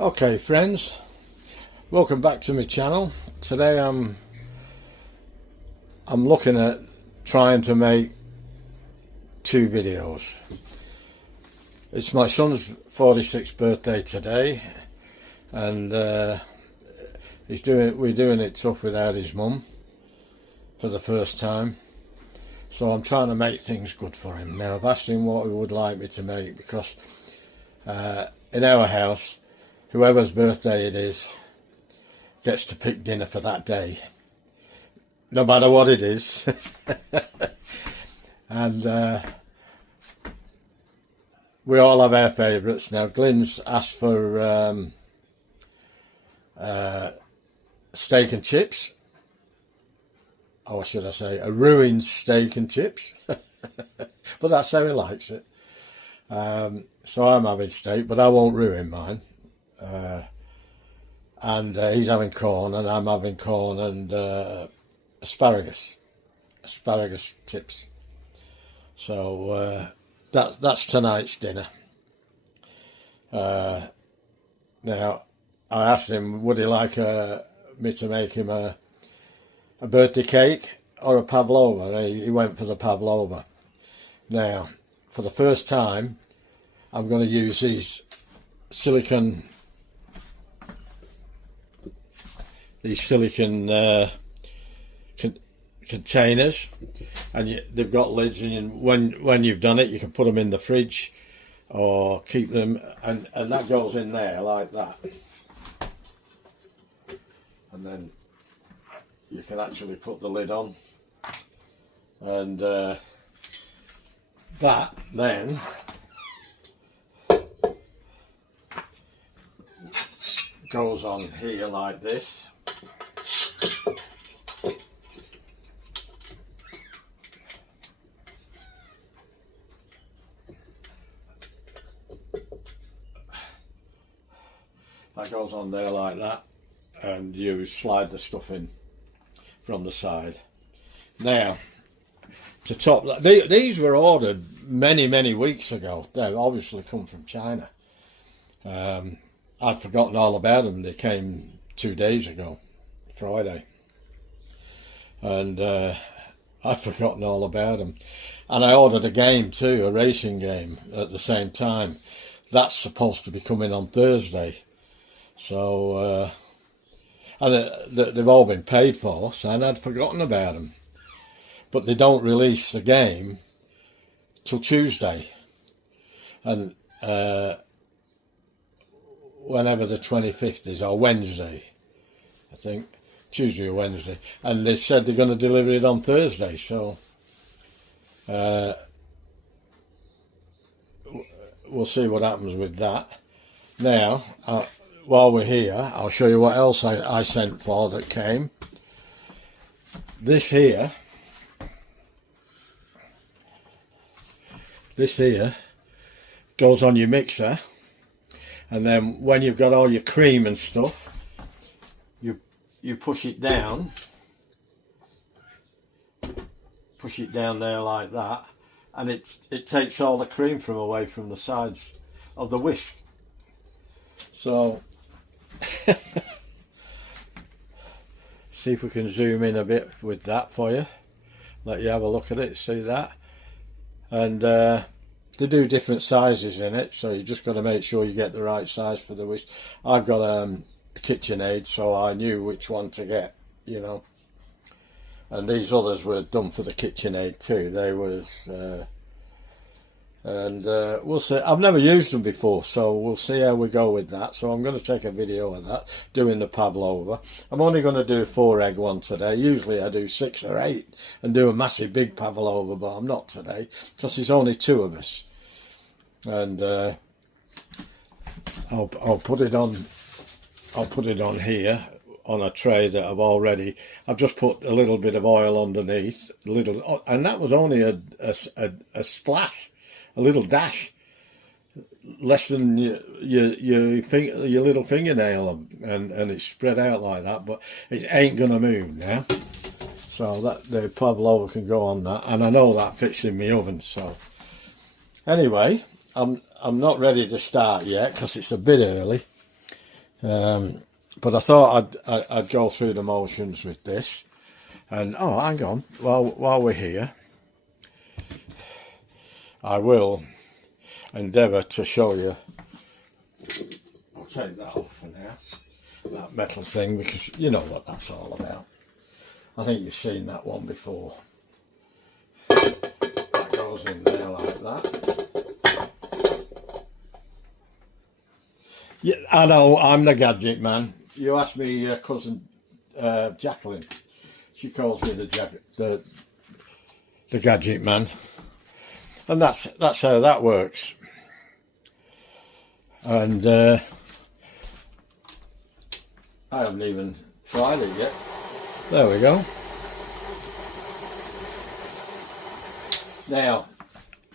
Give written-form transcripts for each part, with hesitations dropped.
Okay friends, welcome back to my channel. Today I'm looking at trying to make two videos. It's my son's 46th birthday today, and we're doing it tough without his mum for the first time. So I'm trying to make things good for him. Now I've asked him what he would like me to make, because in our house, whoever's birthday it is gets to pick dinner for that day, no matter what it is. And we all have our favourites. Now Glyn's asked for steak and chips, or should I say a ruined steak and chips. But that's how he likes it. So I'm having steak, but I won't ruin mine. And he's having corn, and I'm having corn and asparagus chips. So that's tonight's dinner. Now I asked him, would he like me to make him a birthday cake or a Pavlova, and he went for the Pavlova. Now, for the first time, I'm going to use these silicon containers, and they've got lids, and when you've done it, you can put them in the fridge or keep them, and that goes in there like that, and then you can actually put the lid on, and that then goes on here like this. That goes on there like that, and you slide the stuff in from the side. Now, to top that, these were ordered many weeks ago. They obviously come from China. I'd forgotten all about them. They came 2 days ago, Friday, and I'd forgotten all about them. And I ordered a game too, a racing game, at the same time. That's supposed to be coming on Thursday. So, and they've all been paid for, so I'd forgotten about them. But they don't release the game till Tuesday, and whenever the 25th is, or Wednesday, I think, Tuesday or Wednesday, and they said they're going to deliver it on Thursday, so we'll see what happens with that. Now, while we're here, I'll show you what else I sent for that came. This here goes on your mixer, and then when you've got all your cream and stuff, you push it down there like that, and it takes all the cream from away from the sides of the whisk. So see if we can zoom in a bit with that for you, let you have a look at it, see that. And they do different sizes in it, so you just got to make sure you get the right size for the whisk. I've got a KitchenAid, so I knew which one to get, you know. And these others were done for the KitchenAid too. They were, we'll see. I've never used them before, so we'll see how we go with that. So I'm going to take a video of that, doing the Pavlova. I'm only going to do a 4-egg one today. Usually I do 6 or 8 and do a massive big Pavlova, but I'm not today because there's only 2 of us. And I'll put it on here on a tray that I've just put a little bit of oil underneath, and that was only a splash, a little dash, less than your little fingernail, and it's spread out like that, but it ain't gonna move now. So that the Pavlova can go on that, and I know that fits in my oven. So anyway, I'm not ready to start yet because it's a bit early. But I thought I'd go through the motions with this. And oh, hang on, while we're here, I will endeavour to show you. I'll take that off for now, that metal thing, because you know what that's all about. I think you've seen that one before. That goes in there like that. Yeah, I know, I'm the gadget man. You asked me cousin Jacqueline. She calls me the gadget man. And that's how that works. And I haven't even tried it yet. There we go. Now,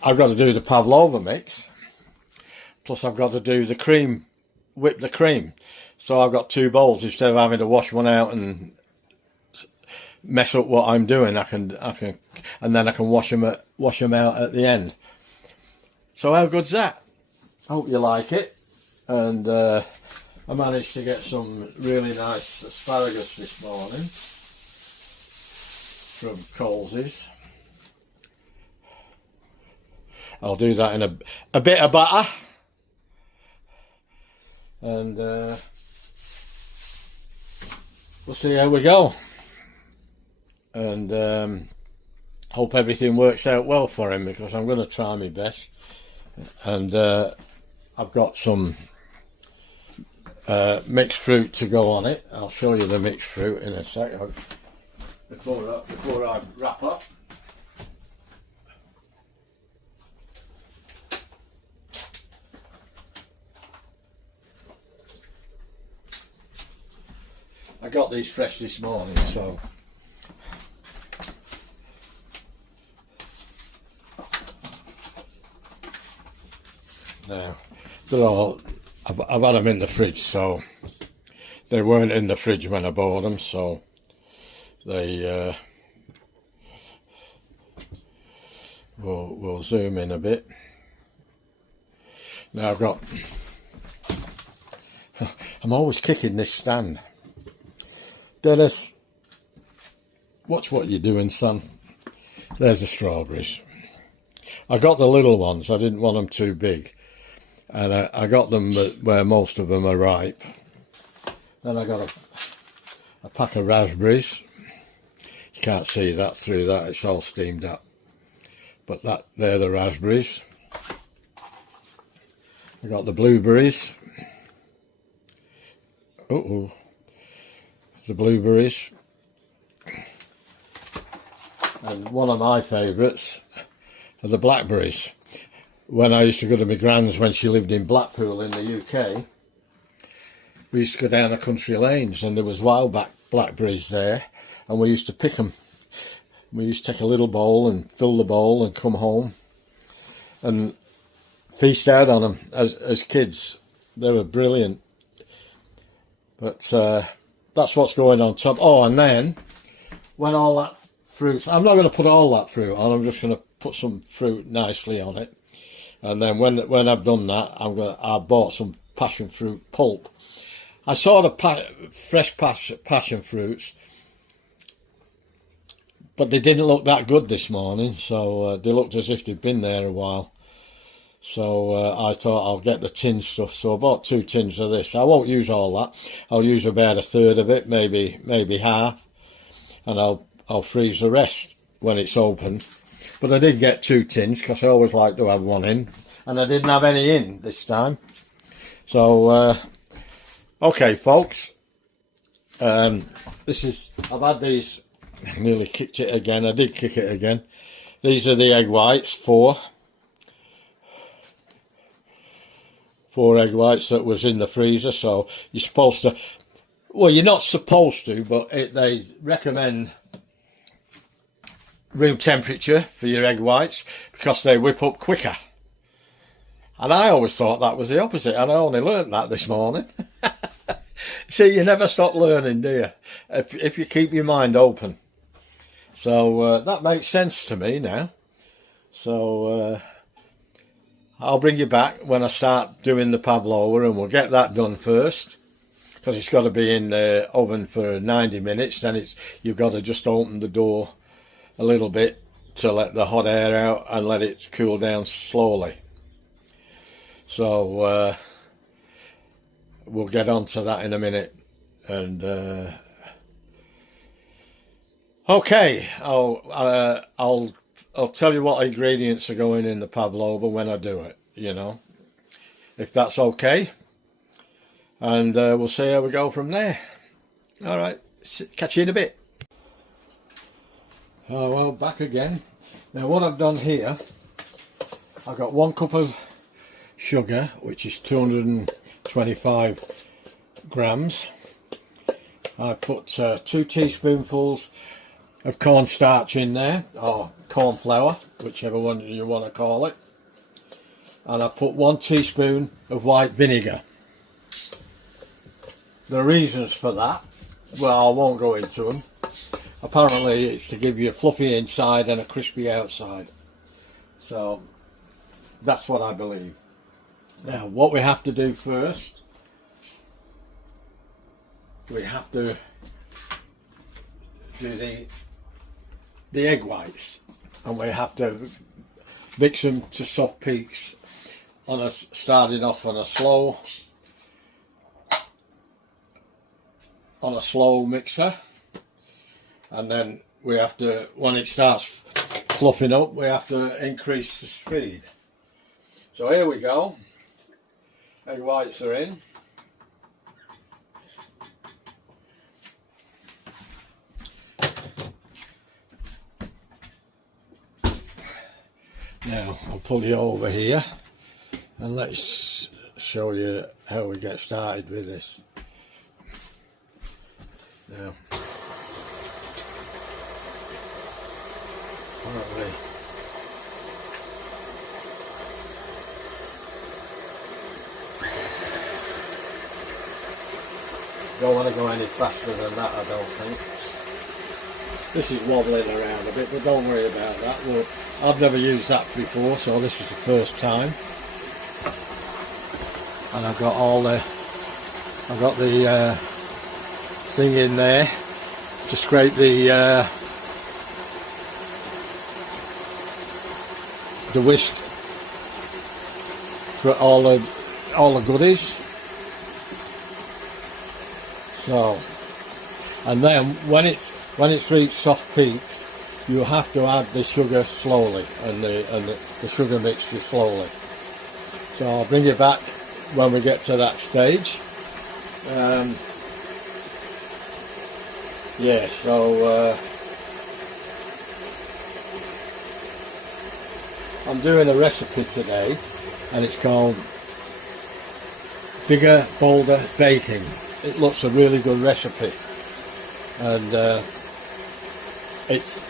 I've got to do the Pavlova mix. Plus I've got to do the cream, whip the cream. So I've got 2 bowls instead of having to wash one out and mess up what I'm doing. I can, and then I can wash them out at the end. So how good's that? Hope you like it. And I managed to get some really nice asparagus this morning from Coles's. I'll do that in a bit of butter, and we'll see how we go. And hope everything works out well for him, because I'm going to try my best. And I've got some mixed fruit to go on it. I'll show you the mixed fruit in a sec. Before I wrap up. I got these fresh this morning, so now they're all, I've had them in the fridge, so they weren't in the fridge when I bought them, so they we'll zoom in a bit. Now I've got, I'm always kicking this stand. Dennis, watch what you're doing, son. There's the strawberries. I got the little ones. I didn't want them too big. And I got them where most of them are ripe. Then I got a pack of raspberries. You can't see that through that. It's all steamed up. But they're the raspberries. I got the blueberries. Uh-oh. The blueberries, and one of my favourites are the blackberries. When I used to go to my grand's when she lived in Blackpool in the UK, we used to go down the country lanes and there was wild blackberries there, and we used to pick them. We used to take a little bowl and fill the bowl and come home and feast out on them as kids. They were brilliant. But that's what's going on top. Oh, and then when all that fruit, I'm not going to put all that fruit on, I'm just going to put some fruit nicely on it. And then when I've done that, I bought some passion fruit pulp. I saw the fresh passion fruits, but they didn't look that good this morning, so they looked as if they'd been there a while. So I thought I'll get the tin stuff, so I bought 2 tins of this. I won't use all that. I'll use about a third of it, maybe half, and I'll freeze the rest when it's opened. But I did get 2 tins because I always like to have one in, and I didn't have any in this time. So okay, folks, this is, I've had these. I nearly kicked it again. I did kick it again. These are the egg whites, 4 egg whites that was in the freezer. So you're supposed to, well, you're not supposed to, but they recommend room temperature for your egg whites because they whip up quicker. And I always thought that was the opposite, and I only learnt that this morning. See, you never stop learning, do you? If you keep your mind open. So that makes sense to me now. So I'll bring you back when I start doing the pavlova, and we'll get that done first. because it's got to be in the oven for 90 minutes. Then you've got to just open the door a little bit to let the hot air out and let it cool down slowly. So we'll get on to that in a minute. And okay, I'll tell you what ingredients are going in the pavlova when I do it, you know, if that's okay. And we'll see how we go from there. All right, catch you in a bit. Oh, well, back again. Now what I've done here, I've got 1 cup of sugar, which is 225 grams. I put 2 teaspoonfuls of cornstarch in there, or corn flour, whichever one you want to call it. And I put 1 teaspoon of white vinegar. The reasons for that, well, I won't go into them. Apparently it's to give you a fluffy inside and a crispy outside. So that's what I believe. Now what we have to do first, we have to do the egg whites, and we have to mix them to soft peaks starting off on a slow mixer, and then we have to, when it starts fluffing up, we have to increase the speed. So here we go, egg whites are in. Now I'll pull you over here and let's show you how we get started with this. Now, apparently don't want to go any faster than that, I don't think. This is wobbling around a bit, but don't worry about that. Well, I've never used that before, so this is the first time. And I've got the thing in there to scrape the whisk for all the goodies. So, and then when it's reached soft peaks, you have to add the sugar slowly and the sugar mixture slowly. So I'll bring you back when we get to that stage. Yeah, so I'm doing a recipe today, and it's called Bigger Bolder Baking. It looks a really good recipe, and it's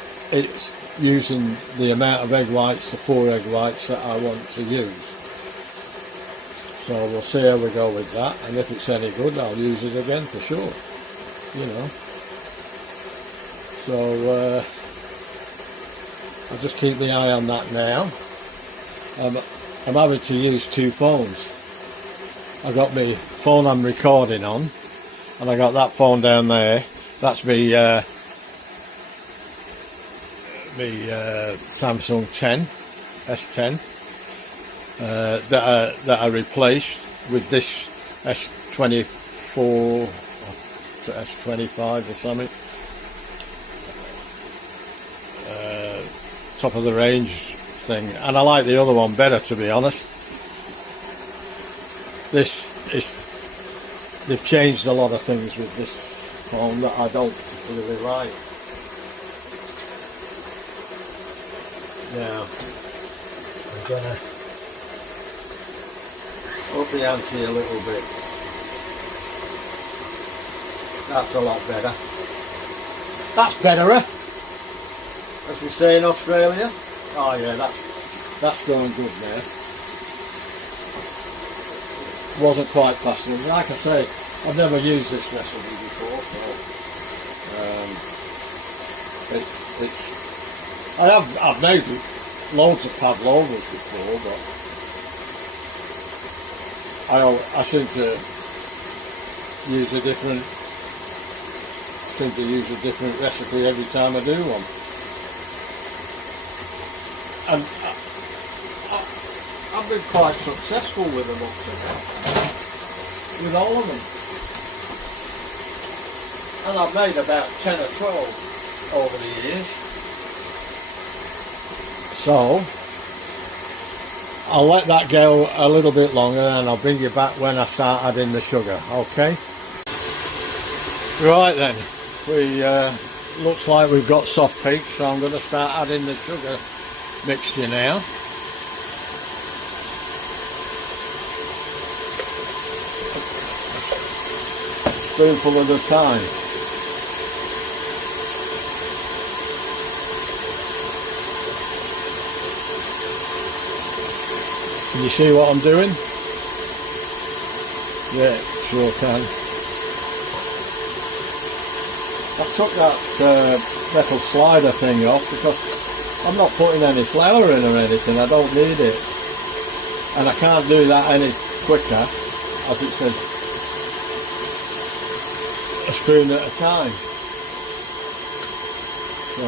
using the amount of egg whites, the 4 egg whites that I want to use. So we'll see how we go with that, and if it's any good I'll use it again for sure, you know. So I'll just keep the eye on that now. I'm having to use 2 phones. I've got my phone I'm recording on, and I got that phone down there. That's me Samsung S10 that I replaced with this S24 or S25 or something, top of the range thing, and I like the other one better, to be honest. They've changed a lot of things with this phone that I don't particularly like. Now I'm gonna up the ante a little bit. That's a lot better. That's better, as we say in Australia. Oh yeah, that's going good now. Wasn't quite fast enough. Like I say, I've never used this recipe before, so I've made loads of pavlovas before, but I seem to use a different, seem to use a different recipe every time I do one. And I've been quite successful with them up to now, with all of them. And I've made about 10 or 12 over the years. So I'll let that go a little bit longer and I'll bring you back when I start adding the sugar, okay? Right then, looks like we've got soft peaks, so I'm going to start adding the sugar mixture now. Spoonful at a time. Can you see what I'm doing? Yeah, sure can. I took that metal slider thing off because I'm not putting any flour in or anything. I don't need it. And I can't do that any quicker, as it says, a spoon at a time. So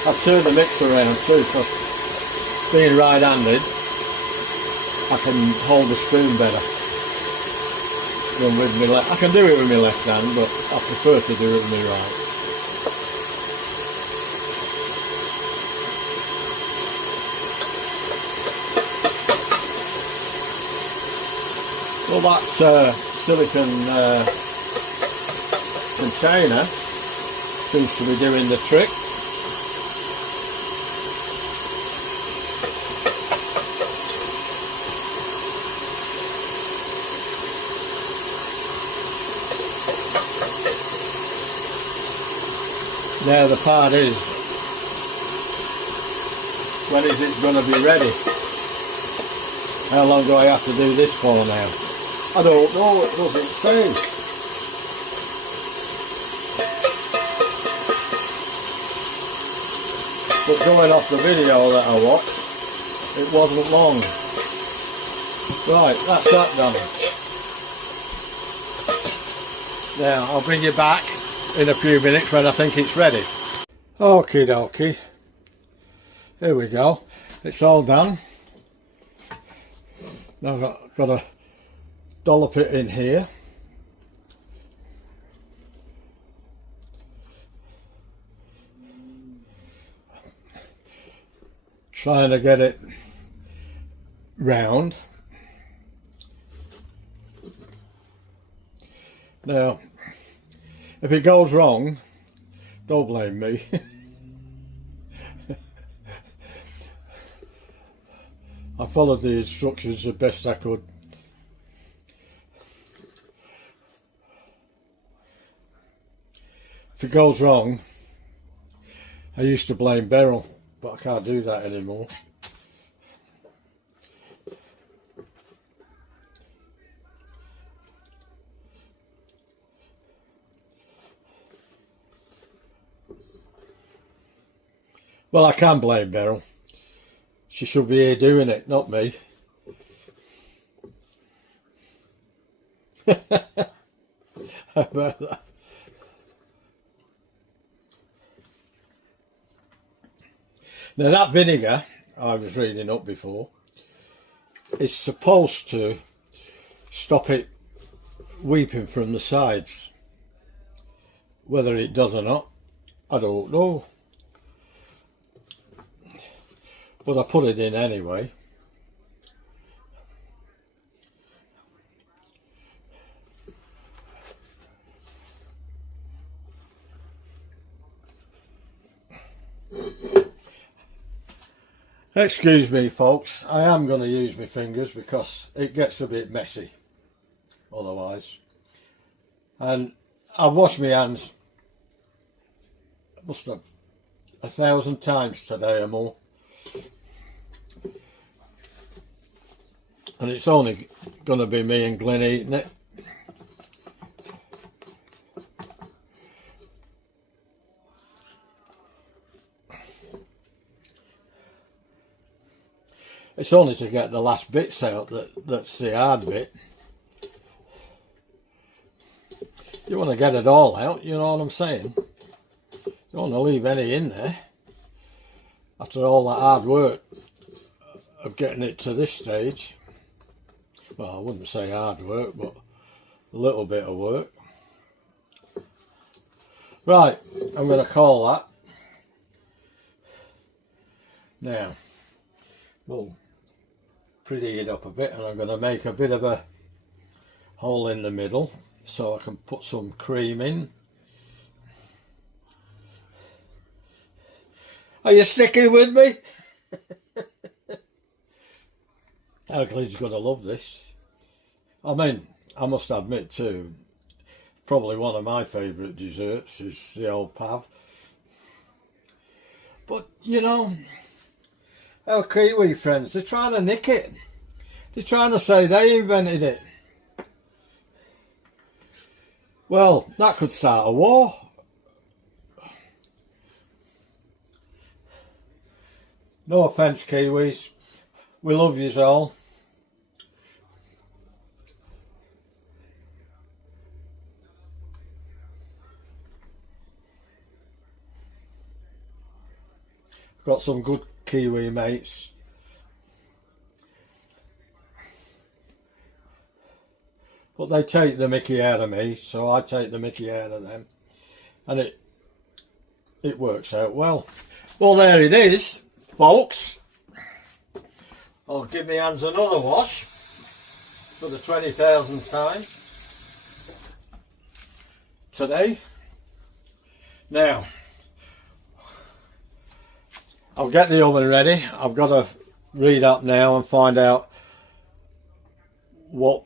I've turned the mixer around too, because being right-handed, I can hold the spoon better than with my left. I can do it with my left hand, but I prefer to do it with my right. Well, that silicone container seems to be doing the trick. Now the part is, when is it going to be ready? How long do I have to do this for now? I don't know, it doesn't say. But going off the video that I watched, it wasn't long. Right, that's that done. Now I'll bring you back in a few minutes when I think it's ready. Okie dokie. Here we go. It's all done. Now I've got to dollop it in here. Trying to get it round. Now, if it goes wrong, don't blame me. I followed the instructions the best I could. If it goes wrong, I used to blame Beryl, but I can't do that anymore. Well, I can blame Beryl. She should be here doing it, not me. How about that? Now that vinegar, I was reading up before, is supposed to stop it weeping from the sides. Whether it does or not, I don't know. But I put it in anyway. Excuse me folks, I am going to use my fingers because it gets a bit messy otherwise. And I've washed my hands, must have 1,000 times today or more. and it's only going to be me and Glyn eating it. It's only to get the last bits out that's the hard bit. You want to get it all out, you know what I'm saying? You don't want to leave any in there. After all that hard work of getting it to this stage. Well, I wouldn't say hard work, but a little bit of work. Right, I'm going to call that. Now, we'll pretty it up a bit, and I'm going to make a bit of a hole in the middle so I can put some cream in. Are you sticking with me? Hercules is going to love this. I mean, I must admit too, probably one of my favourite desserts is the old Pav. But, you know, our Kiwi friends, they're trying to nick it. They're trying to say they invented it. Well, that could start a war. No offence, Kiwis. We love yous all. I've got some good Kiwi mates. But they take the mickey out of me, so I take the mickey out of them. And it works out well. Well, there it is, folks. I'll give my hands another wash for the 20,000th time today. Now, I'll get the oven ready. I've got to read up now and find out what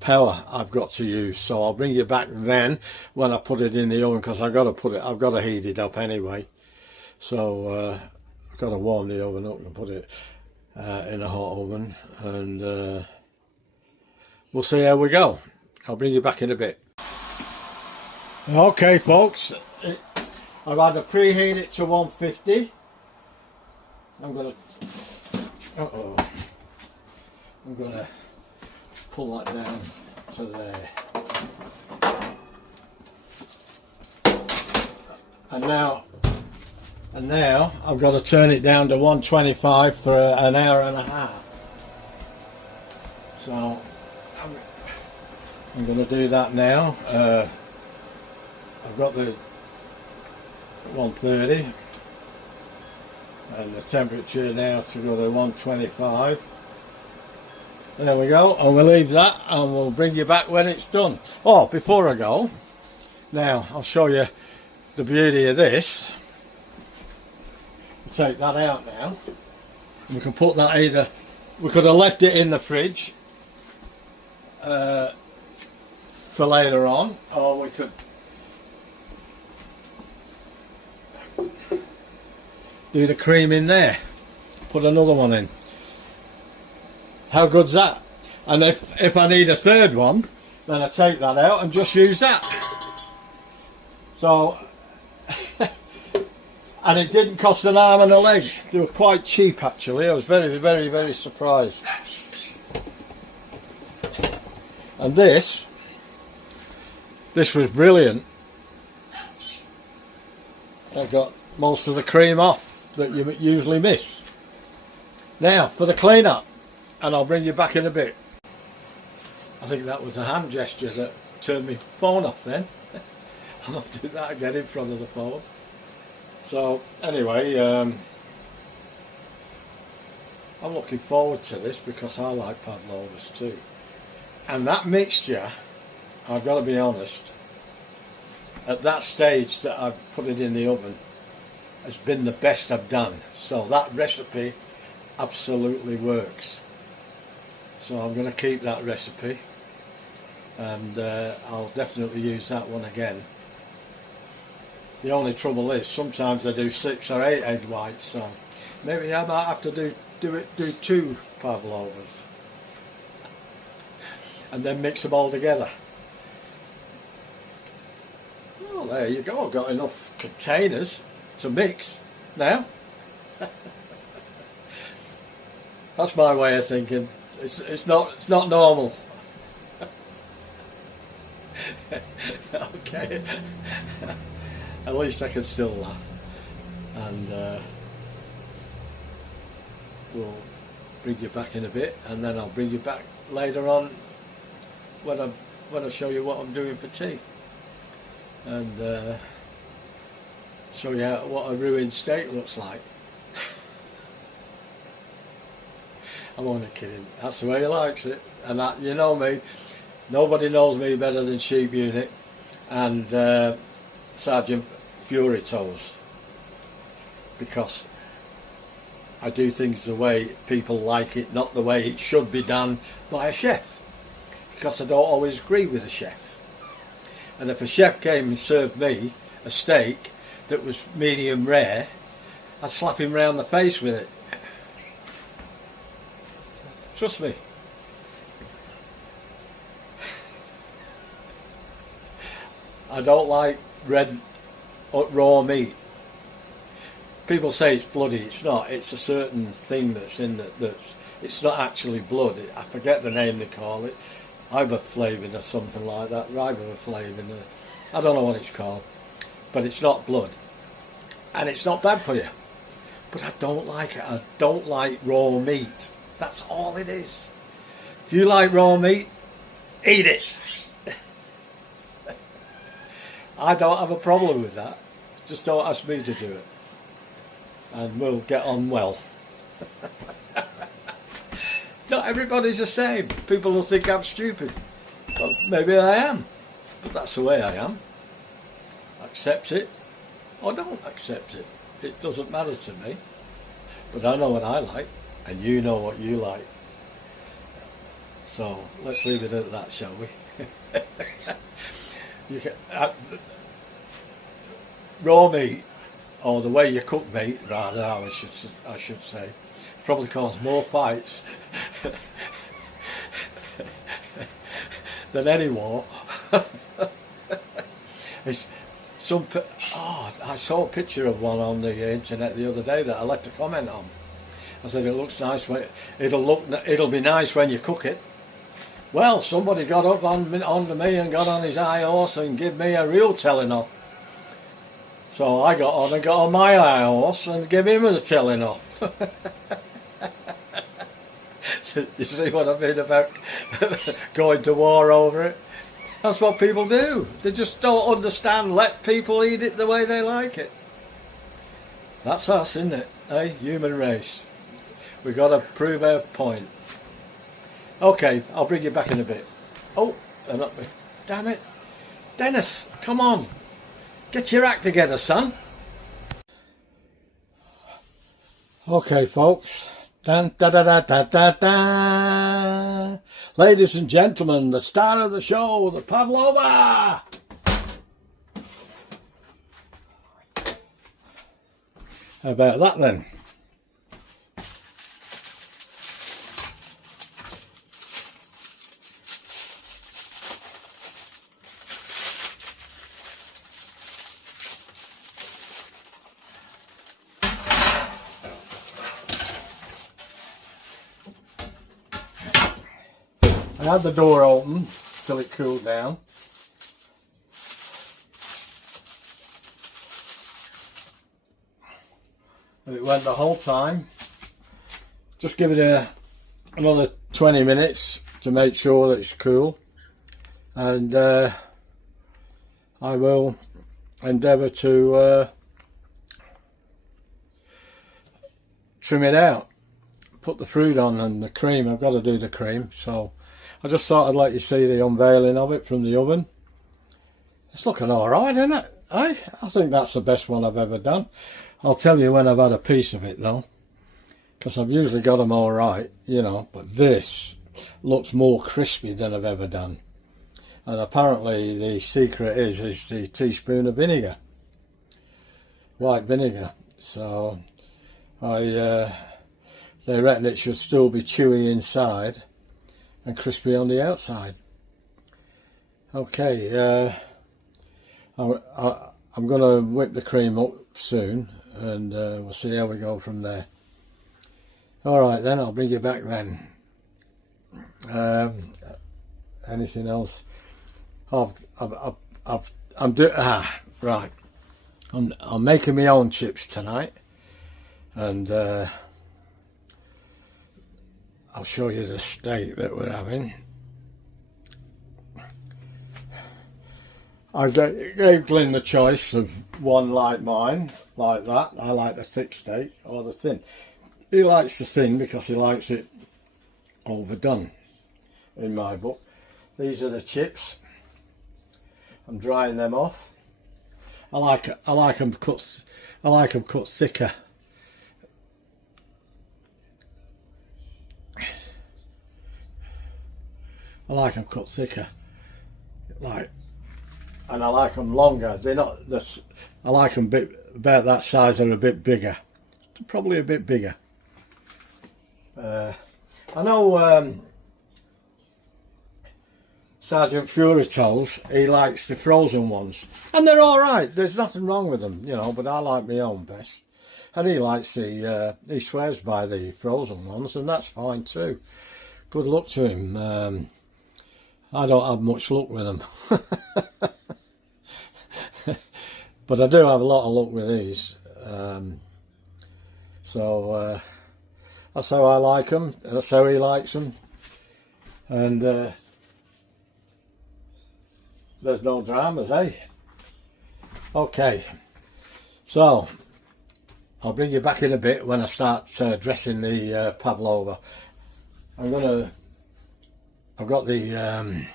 power I've got to use. So I'll bring you back then when I put it in the oven, because I've got to heat it up anyway. So I've got to warm the oven up and put it in a hot oven, and we'll see how we go. I'll bring you back in a bit. Okay, folks, I've had to preheat it to 150. I'm gonna pull that down to there. And now I've got to turn it down to 125 for an hour and a half. So I'm going to do that now. I've got the 130 and the temperature now to go to 125. There we go, and we'll leave that and we'll bring you back when it's done. Oh, before I go, now I'll show you the beauty of this. We'll take that out now. We can put that either, we could have left it in the fridge for later on, or we could do the cream in there, put another one in. How good's that? And if I need a third one, then I take that out and just use that. So, and it didn't cost an arm and a leg. They were quite cheap actually. I was very, very, very surprised. And this was brilliant. I got most of the cream off that you usually miss. Now for the clean up, and I'll bring you back in a bit. I think that was a hand gesture that turned my phone off then. I'll do that again in front of the phone. So anyway, I'm looking forward to this because I like Pavlovas too. And that mixture, I've got to be honest, at that stage that I've put it in the oven, has been the best I've done. So that recipe absolutely works. So I'm going to keep that recipe, and I'll definitely use that one again. The only trouble is sometimes I do 6 or 8 egg whites, so maybe I might have to do do 2 Pavlovas and then mix them all together. Well, there you go. I've got enough containers to mix now. That's my way of thinking. It's not normal. Okay. At least I can still laugh. And we'll bring you back in a bit, and then I'll bring you back later on when I show you what I'm doing for tea, and show you what a ruined steak looks like. I'm only kidding. That's the way he likes it, and that, you know me, nobody knows me better than Sheep Unit and Sergeant Fury Toes, because I do things the way people like it, not the way it should be done by a chef, because I don't always agree with a chef. And if a chef came and served me a steak that was medium rare, I'd slap him round the face with it. Trust me. I don't like red raw meat. People say it's bloody. It's not. It's a certain thing that's in it that's. It's not actually blood. I forget the name they call it. Riboflavin or something like that. Riboflavin. I don't know what it's called. But it's not blood. And it's not bad for you. But I don't like it. I don't like raw meat. That's all it is. If you like raw meat, eat it. I don't have a problem with that. Just don't ask me to do it. And we'll get on well. Not everybody's the same. People will think I'm stupid. Well, maybe I am. But that's the way I am. Accept it or don't accept it. It doesn't matter to me. But I know what I like, and you know what you like. So let's leave it at that, shall we? You can, raw meat, or the way you cook meat, rather, I should say, probably cause more fights than any war. I saw a picture of one on the internet the other day that I left a comment on. I said it looks nice. It'll be nice when you cook it. Well, somebody got up onto me and got on his high horse and give me a real telling off. So I got on and got on my high horse and gave him a telling off. So you see what I mean about going to war over it? That's what people do. They just don't understand. Let people eat it the way they like it. That's us, isn't it? Eh? Human race. We've got to prove our point. Okay, I'll bring you back in a bit. Oh, they're not me. Damn it. Dennis, come on. Get your act together, son. Okay, folks. Dun, da, da, da, da, da, da. Ladies and gentlemen, the star of the show, the Pavlova. How about that then? I had the door open till it cooled down. And it went the whole time. Just give it another 20 minutes to make sure that it's cool. And I will endeavour to trim it out. Put the fruit on and the cream. I've got to do the cream, so I just thought I'd let you see the unveiling of it from the oven. It's looking alright, isn't it? I think that's the best one I've ever done. I'll tell you when I've had a piece of it though, because I've usually got them alright, you know, but this looks more crispy than I've ever done. And apparently the secret is the teaspoon of vinegar, white vinegar. So the they reckon it should still be chewy inside and crispy on the outside. Okay, I'm going to whip the cream up soon, and we'll see how we go from there. Alright then, I'll bring you back then. Anything else? I'm making my own chips tonight, and I'll show you the steak that we're having. I gave Glyn the choice of one like mine, like that. I like the thick steak or the thin. He likes the thin because he likes it overdone, in my book. These are the chips. I'm drying them off. I like them cut thicker. I like them cut thicker, and I like them longer. They're not. I like them about that size or a bit bigger, probably a bit bigger. I know Sergeant Fury tells he likes the frozen ones, and they're all right. There's nothing wrong with them, you know. But I like my own best, and he likes he swears by the frozen ones, and that's fine too. Good luck to him. I don't have much luck with them. But I do have a lot of luck with these. So that's how I like them. That's how he likes them. And there's no dramas, eh? Okay. So I'll bring you back in a bit when I start dressing the Pavlova. I've got the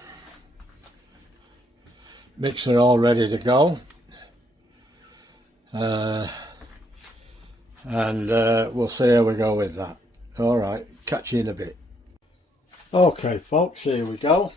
mixer all ready to go, and we'll see how we go with that. Alright, catch you in a bit. Okay folks, here we go.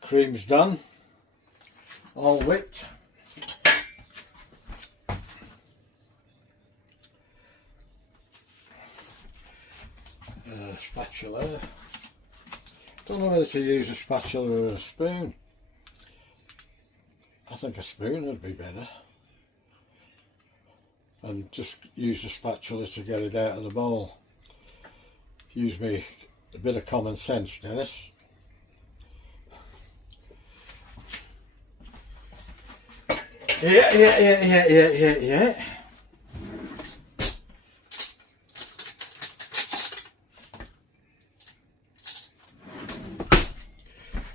Cream's done, all whipped. Spatula. Don't know whether to use a spatula or a spoon. I think a spoon would be better. And just use a spatula to get it out of the bowl. Use me a bit of common sense, Dennis. Yeah.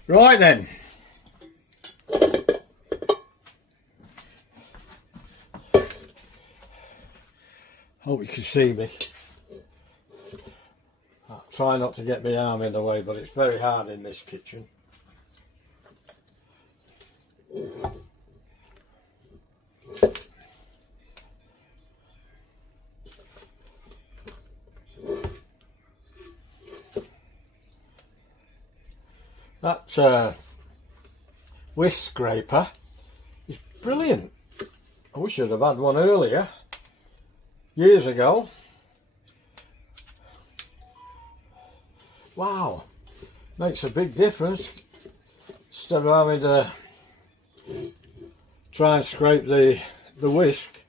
Right then. Hope you can see me. I'll try not to get my arm in the way, but it's very hard in this kitchen. That whisk scraper is brilliant. I wish I'd have had one earlier, years ago. Wow, makes a big difference. Instead of having to try and scrape the whisk.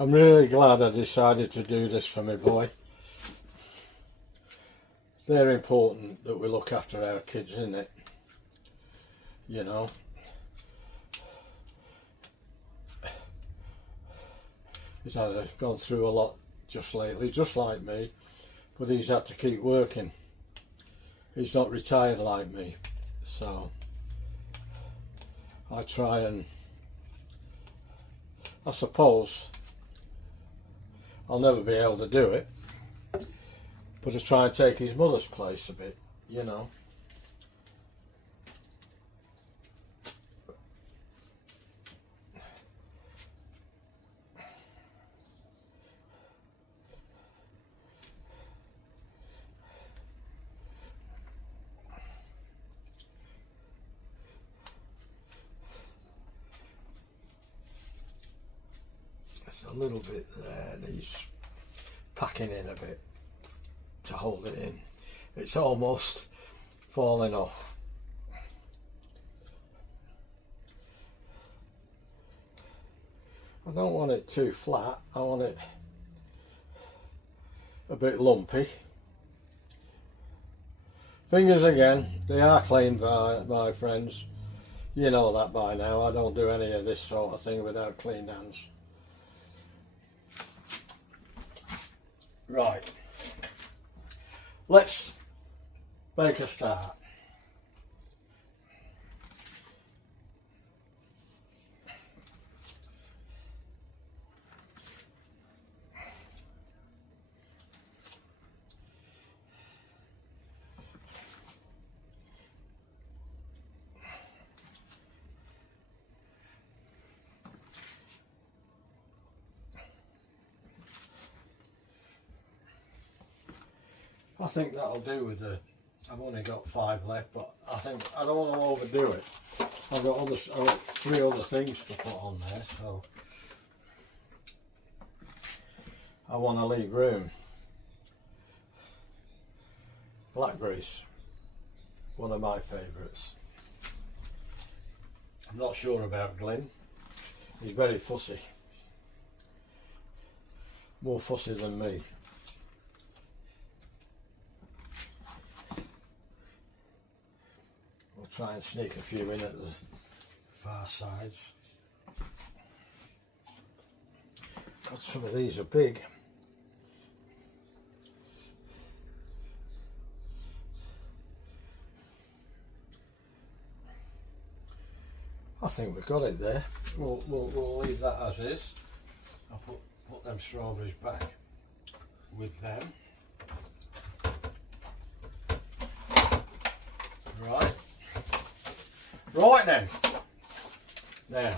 I'm really glad I decided to do this for my boy. They're important that we look after our kids, isn't it? You know. He's gone through a lot just lately, just like me, but he's had to keep working. He's not retired like me, so I try and, I suppose I'll never be able to do it, but I try and take his mother's place a bit, you know. A little bit there, needs packing in a bit to hold it in. It's almost falling off. I don't want it too flat, I want it a bit lumpy. Fingers again, they are clean by my friends. You know that by now. I don't do any of this sort of thing without clean hands. Right, let's make a start. I think that'll do with the, I've only got 5 left, but I think I don't want to overdo it. I've got 3 other things to put on there, so I want to leave room. Blackberries, one of my favourites. I'm not sure about Glyn. He's very fussy. More fussy than me. Try and sneak a few in at the far sides. God, some of these are big. I think we've got it there. We'll leave that as is. I'll put them strawberries back with them. Right. Right then. Now.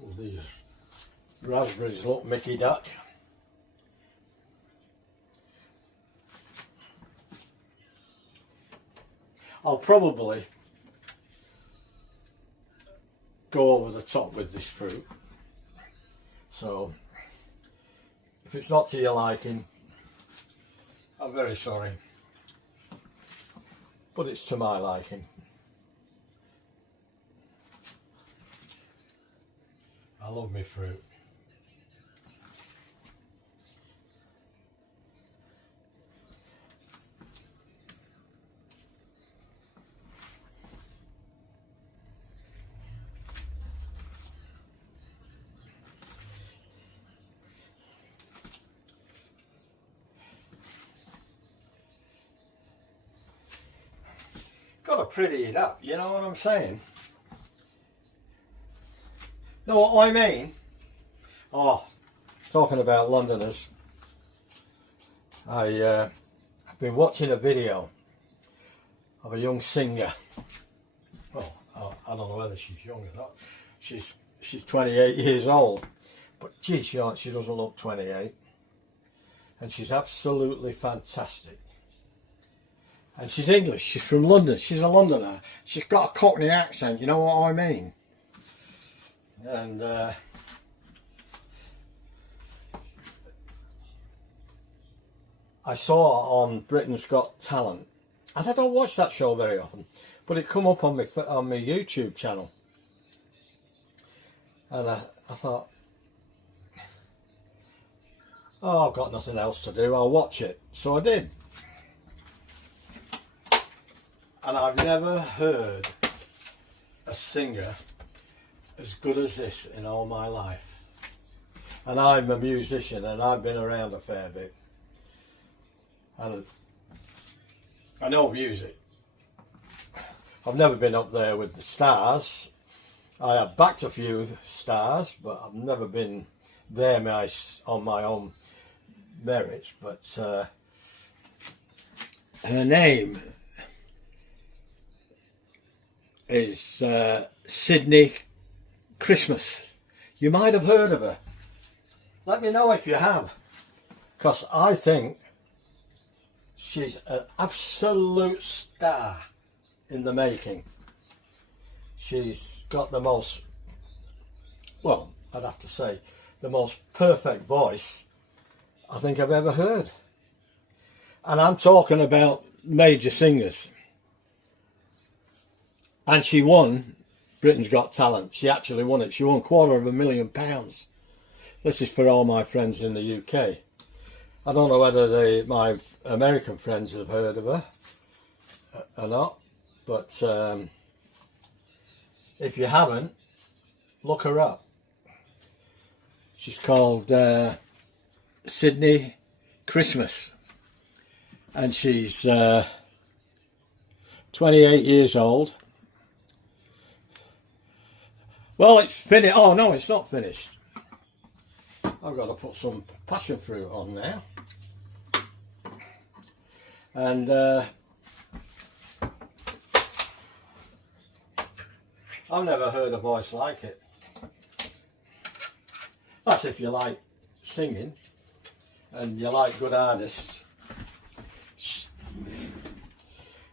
Oh, these raspberries look Mickey Duck. I'll probably go over the top with this fruit, so if it's not to your liking, I'm very sorry, but it's to my liking. I love my fruit. Got to pretty it up, you know what I'm saying? Know what I mean? Oh, talking about Londoners, I've been watching a video of a young singer. Well, I don't know whether she's young or not. She's 28 years old, but gee, she doesn't look 28, and she's absolutely fantastic. And she's English, she's from London, she's a Londoner. She's got a Cockney accent, you know what I mean? And I saw her on Britain's Got Talent. And I don't watch that show very often, but it come up on my YouTube channel. And I thought, oh, I've got nothing else to do, I'll watch it. So I did. And I've never heard a singer as good as this in all my life. And I'm a musician and I've been around a fair bit. And I know music. I've never been up there with the stars. I have backed a few stars, but I've never been there on my own merits. But her name is Sydney Christmas. You might have heard of her. Let me know if you have, because I think she's an absolute star in the making. She's got the most, well, I'd have to say, the most perfect voice I think I've ever heard. And I'm talking about major singers. And she won Britain's Got Talent. She actually won it. She won £250,000. This is for all my friends in the UK. I don't know whether my American friends have heard of her or not, but if you haven't, look her up. She's called Sydney Christmas, and she's 28 years old. Well, it's finished. Oh no, it's not finished. I've got to put some passion fruit on now. And I've never heard a voice like it. That's if you like singing and you like good artists.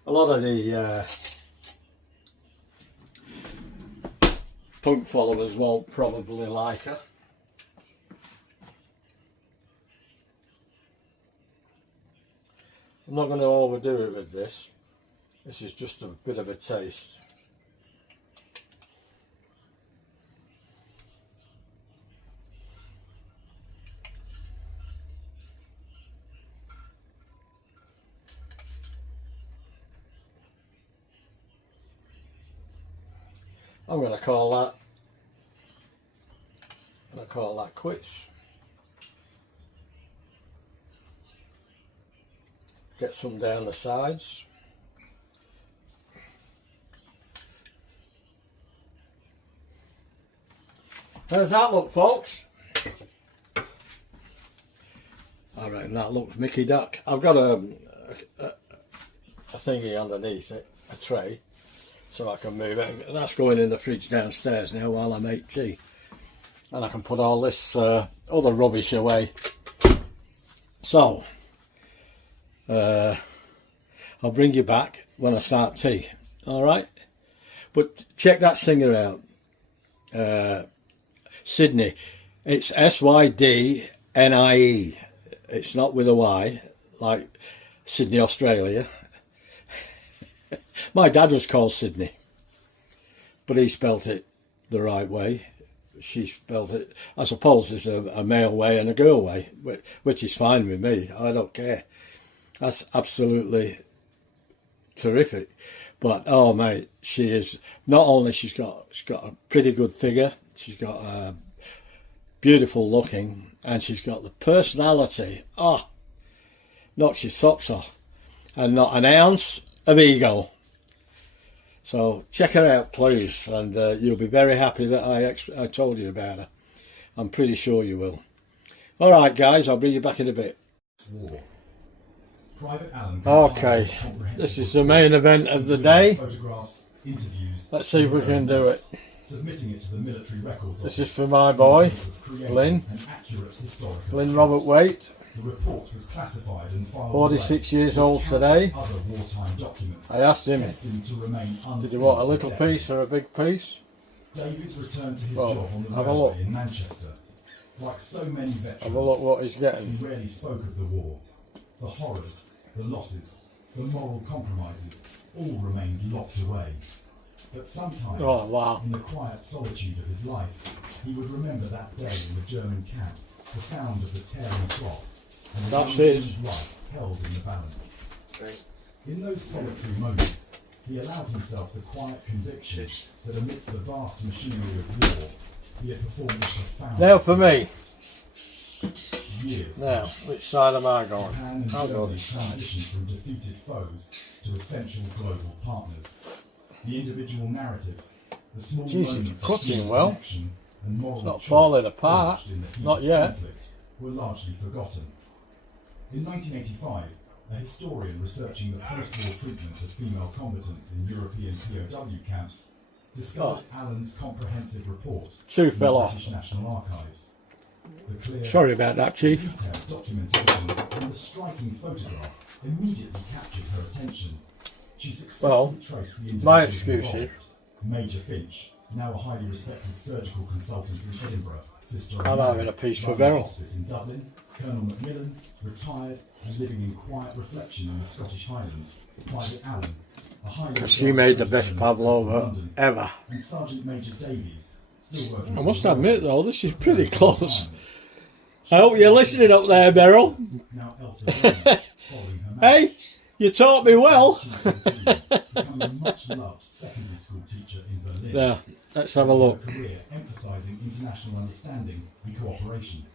A lot of the punk followers won't probably like her. I'm not going to overdo it with this. This is just a bit of a taste. I'm going to call that quits. Get some down the sides. How does that look, folks? I reckon that looks Mickey Duck. I've got a thingy underneath it, a tray, so I can move it. That's going in the fridge downstairs now while I make tea. And I can put all this other rubbish away. So, I'll bring you back when I start tea. Alright? But check that singer out. Sydney. It's Sydnie. It's not with a Y, like Sydney, Australia. My dad was called Sydney, but he spelt it the right way. She spelt it, I suppose, there's a male way and a girl way, which is fine with me. I don't care. That's absolutely terrific. But oh mate, she is, not only she's got a pretty good figure, she's got a beautiful looking, and she's got the personality. Oh, knocks your socks off, and not an ounce of ego. So check her out, please, and you'll be very happy that I told you about her. I'm pretty sure you will. All right, guys, I'll bring you back in a bit. Okay, this is the main event of the day. Let's see if we can do it. This is for my boy, Glyn Robert Waite. The report was classified and filed 46 years old today. Other wartime documents I asked him, to remain did you want a little piece or a big piece? Davies returned to his job on the have a look. railway in Manchester. Like so many veterans, Have a look what he's getting. he rarely spoke of the war. The horrors, the losses, the moral compromises all remained locked away. But sometimes, Oh, wow. in the quiet solitude of his life, he would remember that day in the German camp, the sound of the tearing cloth, and the That's young it. woman's life held in the balance. Right. In those solitary moments, he allowed himself the quiet conviction that amidst the vast machinery of war, he had performed a profound Now for me. years. Now, which side am I going? Japan and I'll go Germany this side. transitioned from defeated foes to essential global partners. The individual narratives, the small Jesus, moments of cutting human well. connection and moral It's not choice falling apart. forged in the heat Not of yet. conflict were largely forgotten. In 1985, a historian researching the post-war treatment of female combatants in European POW camps discovered Allen's comprehensive report Two in the fell off. British National Archives. The clear, Sorry about that, Chief. detailed documentation and the striking photograph immediately captured her attention. She successfully Well, traced the individuals my excuse is- involved. Major Finch, now a highly respected surgical consultant in Edinburgh, Sister I'm O'Malley, having a piece for running Beryl. hospice in Dublin, Colonel Macmillan, retired and living in quiet reflection in the Scottish Highlands, Private Allen, a highly She made the regarded best journalist based in Pavlova London, ever. and Sergeant Major Davies, still working I for must the admit Royal though, this is pretty Navy. close. I hope you're listening up there, Beryl. Now Elsa Raymond, following her marriage. Hey, you taught me well. Becoming a much-loved secondary school teacher in Berlin. There, let's have a look. Her career emphasising international understanding and cooperation.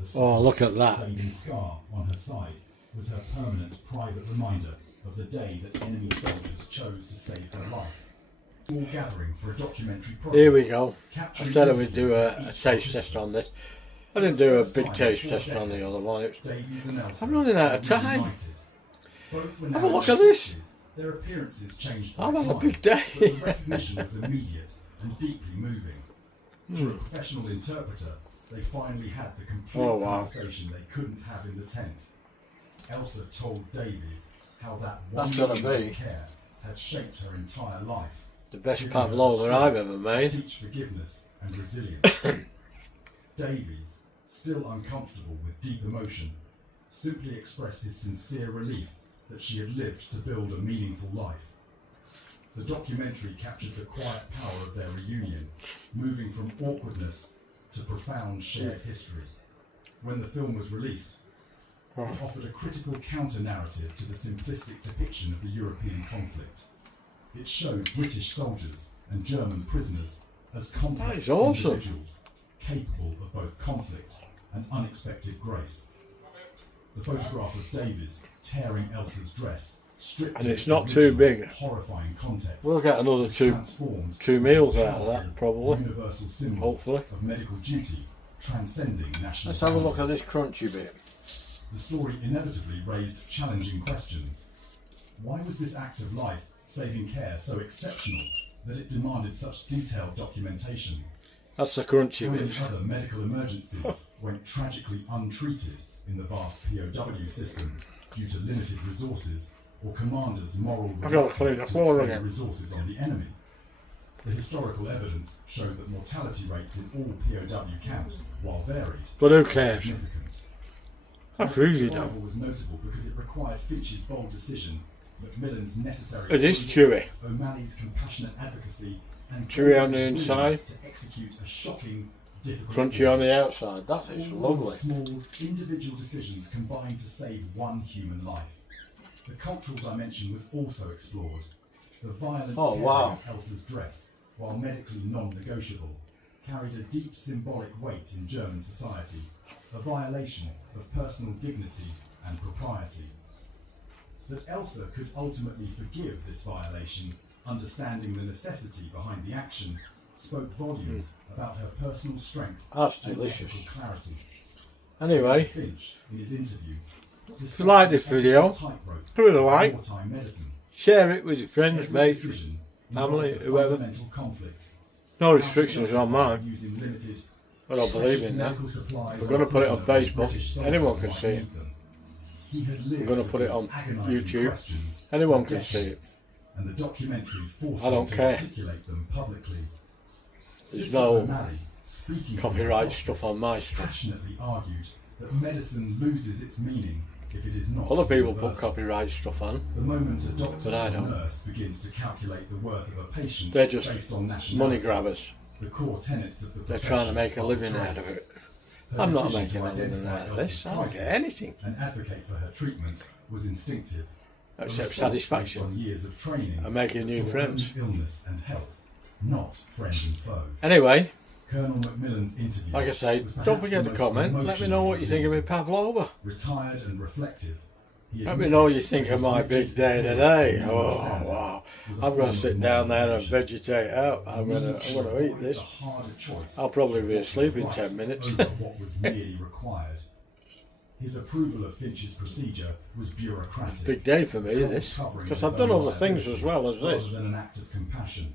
The Oh, look at that. fading scar on her side was her permanent private reminder of the day that enemy soldiers chose to save her life. All gathering for a documentary project. Here we go. I capturing said I would do interviews a with each taste test on this. I didn't do a big taste test on the other one. Davies and Elsa I'm running out of were time. reunited. Both were Have now a look in at their this. 60s. Their appearances changed I'm by having a time, big day. but the recognition was immediate and deeply moving. Through a professional interpreter, they finally had the complete Oh, wow. conversation they couldn't have in the tent. Elsa told Davies how that one That's gotta moment be of care had shaped her entire life. The best giving her the Pavlova strength I've ever to made. teach forgiveness and resilience. Davies, still uncomfortable with deep emotion, simply expressed his sincere relief that she had lived to build a meaningful life. The documentary captured the quiet power of their reunion, moving from awkwardness to profound shared history. When the film was released, it offered a critical counter-narrative to the simplistic depiction of the European conflict. It showed British soldiers and German prisoners as That complex is awesome. individuals, capable of both conflict and unexpected grace. The photograph of Davies tearing Elsa's dress, stripped And of it's its not too original big. horrifying context, We'll get another was two transformed meals into a out of that, powerful, probably. universal symbol Hopefully. of medical duty, transcending national Let's have a look at boundaries. this crunchy bit. The story inevitably raised challenging questions. Why was this act of life saving care so exceptional that it demanded such detailed documentation? That's the crunchy How many bit. other medical emergencies went tragically untreated in the vast POW system due to limited resources or commanders' moral I've got to clean reluctance the to floor expend again. resources on the enemy? The historical evidence showed that mortality rates in all POW camps, while varied, But who were cares? significant. That's This easy survival though. was notable because it required Finch's bold decision, Macmillan's necessary It is approval, chewy. O'Malley's compassionate advocacy, and Chewy on the Davies' inside. willingness to execute a shocking, difficult Crunchy on the outside. That is all lovely. small individual decisions combined to save one human life. The cultural dimension was also explored. The violent Oh, tearing wow. of Elsa's dress, while medically non-negotiable, carried a deep symbolic weight in German society, a violation of personal dignity and propriety. That Elsa could ultimately forgive this violation, understanding the necessity behind the action, spoke volumes about her personal strength That's and delicious. ethical clarity. Anyway, Finch, in his interview, if you like this video, give it a like. wartime medicine. Share it with your friends, Every mates, decision family, involved a whoever. fundamental conflict. No restrictions on mine. Using limited, I don't believe in that. medical supplies We're going to put it on on British Facebook. soldiers Anyone can might see it. need them. He had lived I'm going to put it on with agonising YouTube. questions Anyone for can see it. decades, and the documentary forced I him don't to care. articulate them publicly. There's Sister no O'Malley, speaking from copyright the stuff hospice, on my stuff. passionately argued that medicine loses its meaning if it is not Other people put universal. copyright stuff on. The moment a doctor But I or don't. nurse begins to calculate the worth of a patient They're just based on nationality, money grabbers. the core tenets of the They're trying to profession make a are living betrayed. out of it. Her I'm not decision making to anything identify out of this. Elsa's I don't get crisis anything. and advocate for her treatment was instinctive. A Except response satisfaction. based on years of training And making new that saw friends. only illness and health, not friend and foe. Anyway, Colonel Macmillan's interview, like I say, was don't perhaps forget the to most comment. Let me know what you think of me Pavlova. Retired and reflective. Let me know what you think of my big day today. Oh wow! I'm going to sit down there and vegetate out. I'm going to eat this. I'll probably be asleep in 10 minutes. Over what was merely required. His approval of Finch's procedure was bureaucratic. Big day for me, this, because I've done other things as well as this, rather than an act of compassion.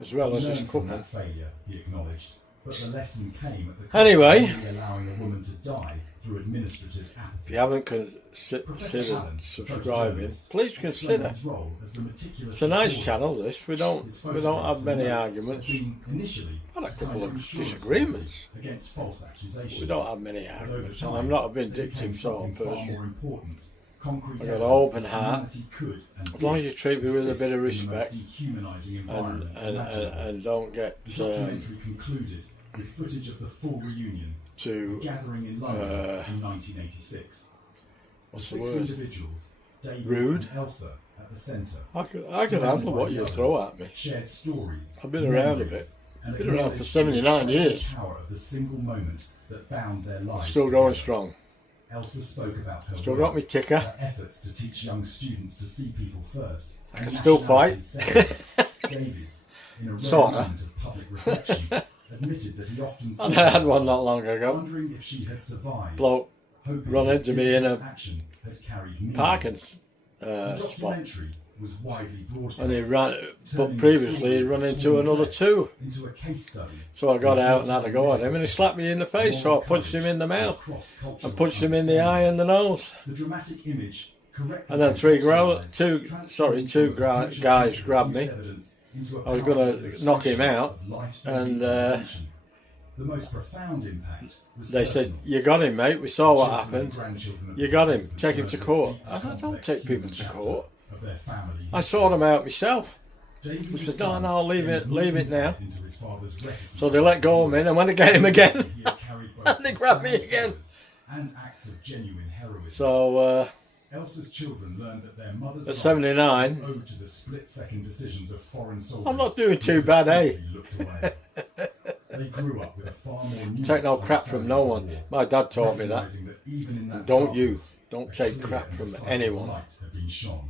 as well as this Learned from cooking. that failure, he acknowledged, but the lesson came at the cost Anyway, of only allowing a woman to die through administrative if apathy. you haven't Professor considered Allen, subscribing, photojournalist, please explained consider. his role as the meticulous It's a nice reporter. channel. This we don't His have photographs many and notes arguments. had been initially Had a couple of insurance disagreements. policy against false accusations. We don't have many But over arguments, and time, I'm not a they became vindictive sort of something far person. more important. Concrete I've got an evidence open that heart. humanity could and As long as did you treat me with a bit of exist in the most respect dehumanising and environments imaginable. and don't get The documentary concluded with footage of the full reunion, the to gathering in London in 1986. what's The the six word? individuals, David Rude. and Elsa at the centre. I can surrounded handle by what the you others, throw at me. Shared stories. I've been around a memories, bit. and Been around for acknowledged 79 the years. power of the single moment that bound their lives. Still going together. strong. Elsa spoke about her Still work, got me ticker. her efforts to teach young students to see people first. I and can still fight. nationalities second. Davies, in a rare Sorta. moment of public reflection, admitted that he often And thought I had of one Elsa, not long ago. wondering if she had survived. Bloke hoping run his into me in a difficult action had carried meaning. parking The spot, documentary was widely broadcast, and he ran. But turning the previously story he'd of run the into torn another dress two. into a case study. So I got out and had a go at him, and he slapped me in the face. So I punched him in the mouth and punched him in the eye and the nose. The dramatic image correctly And then two guys grabbed me. I was gonna knock him out, and the most profound impact was they said, "You got him, mate. We saw what happened. You got him. Take him to court." I don't take people to court. I sought him out myself. I said, "No, I'll leave it now." So they let go of me, and when they get him again, and they grabbed me again. So Elsa's children learned that their mother's at life 79, was owed to the split-second decisions of foreign soldiers. I'm not doing too who bad, eh? simply looked away. They grew up with a far more take no nuanced crap from no one. understanding of My dad taught me that. recognizing that even in that And don't you. darkness, Don't a take clear crap and from decisive anyone. light had been shone.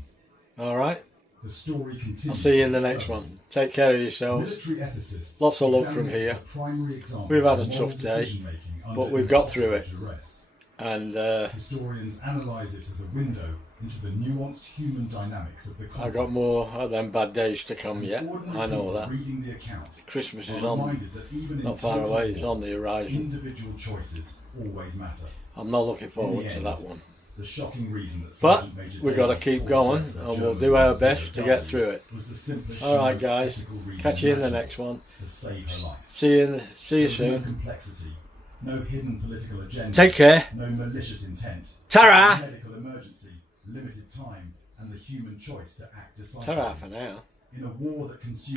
All right. The story continues. I'll see you in the next one. Take care of yourselves. Military ethicists Lots of love from examine it here. as a primary example We've had a of moral tough day, decision-making but under we've got through it. duress. And Historians analyse it as a window into the nuanced human dynamics of the conflict. I got more of them bad days to come yet. Ordinary I know people that. reading the account Christmas is are on, reminded that even in not far total away. It's war, on the horizon. individual choices always matter. I'm not looking forward In the to end, that one. The shocking reason that But Sergeant Major we've got to Davies keep told going, us that and we'll Germany do our would best to get die through it. was the simplest All right, and most guys. ethical reason Catch you in the imaginable next one. to save her life. See you There was no soon. complexity, no hidden political agenda, Take care. no malicious intent, Ta-ra. medical emergency, limited time, and the human choice to act decisively. Ta-ra for now. In a war that consumed